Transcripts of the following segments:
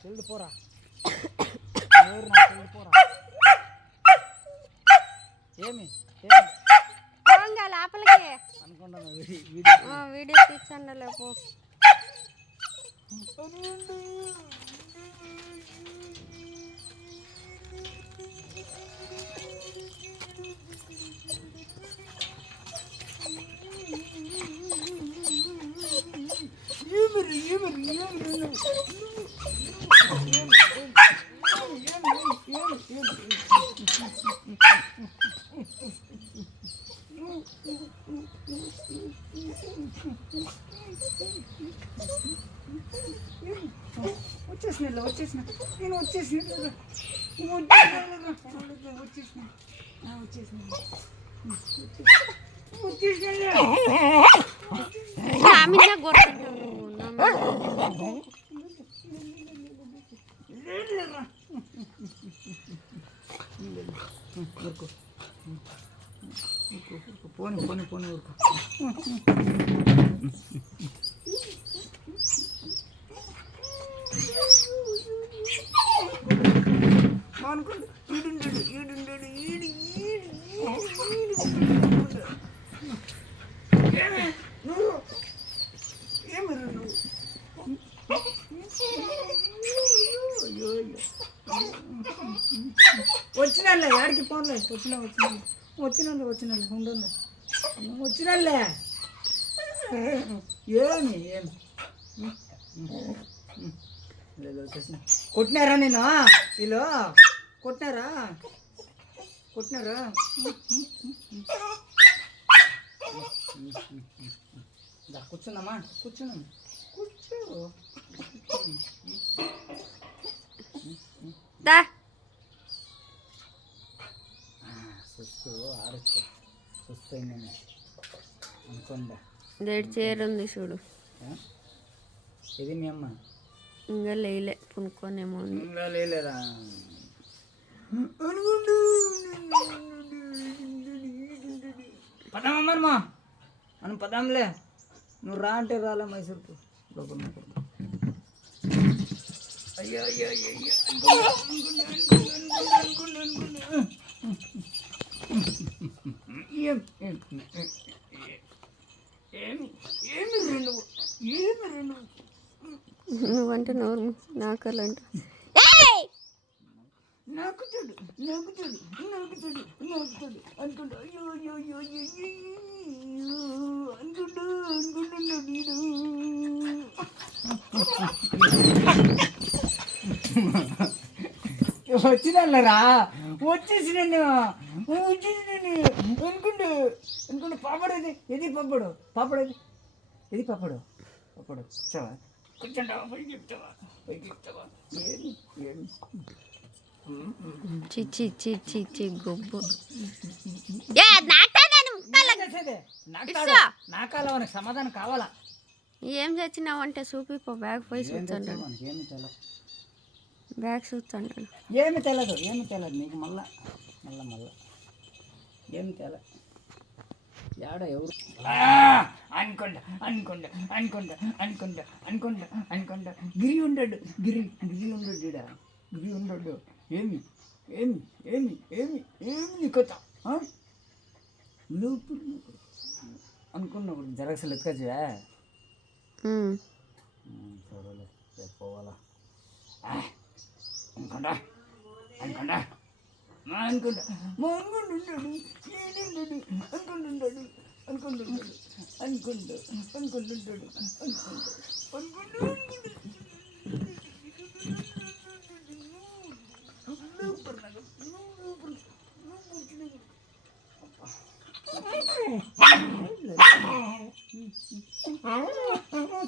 చెల్లిపోరా ఏమి లోపలికి అనుకుంటున్నా వీడియో తీర్చండి లేపు వచ్చేసిన నేను వచ్చేసిన పోనీ పోనీ పోనీ ఊరుకో అనుకోండి ఈడుండాడు ఈడుండాడు ఈడు ఈడు నువ్వు ఏమరు నువ్వు వచ్చినాలే యాడికి పోన్లే వచ్చిన ఉండండి వచ్చినాలే ఏమి ఏమి కొట్టినారా నేను వీళ్ళు కొట్టినారా కూర్చున్నామా కూర్చో సుస్తు ఆరొచ్చు సుస్తు అయిందని అనుకోండి చేరుంది చూడు ఇది మీ అమ్మ ఇంకా లేలే పునుకోనేమో ఇంకా లేలేరా పదామమ్మా మనం పదాంలే నువ్వు రా అంటే రాలే మైసూర్కు అయ్యో అయ్యో అయ్యో ఏమి రెండు నువ్వంటే నోరు నాకలంట నాకుతాడు అనుకుంటా అయ్యో అయ్యో అయ్యో అయ్యో అనుకుంటున్నాడు వీడు వచ్చినరా వచ్చేసినాను అనుకుంటా పాపడు అది ఎది పాపడు ఎది పాపడు వచ్చావా కూర్చుంటావా పైకి చెప్తావా ఏమి చిచ్చి గొబ్బు నాకాల సమాధానం కావాలా ఏం చచ్చినావు అంటే చూపిపో బ్యాగ్ పోయి చూస్తాడు బ్యాగ్ చూస్తాడు ఏమి తెలదు నీకు మళ్ళా ఏమి తెలదు యాడ ఎవరు అనుకుంటా గిరి ఉండడు ఏమి నీ కొత్త అనుకున్నప్పుడు జరగసలు ఎత్తుకొచ్చా సరేలే రేపు పోవాలా అనుకుంటా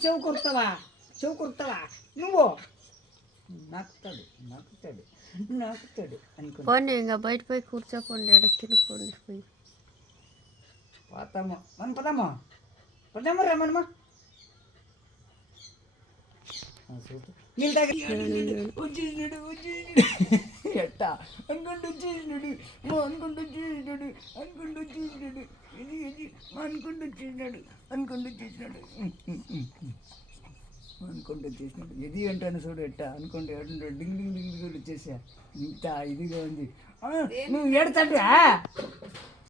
చెవు కొడతావా నువ్వు నాకుతాడు అనుకో పోండి ఇంకా బయట పోయి కూర్చోపోండి ఎడ తినిపోండి పోయి పోతాము మనం పదాము రా మనమా నీళ్ళ దగ్గర వచ్చేసినాడు ఎట్టా అనుకుంటూ వచ్చేసినాడు అనుకుంటూ వచ్చేసినాడు అనుకుంటే చేసినట్టు ఇది ఏంటని చూడు ఎట్టా అనుకుంటే డింగ్ డింగ్ డింగ్ డింగ్ వచ్చేసా ఇంత ఇదిగా ఉంది. నువ్వు ఏడుతాంటే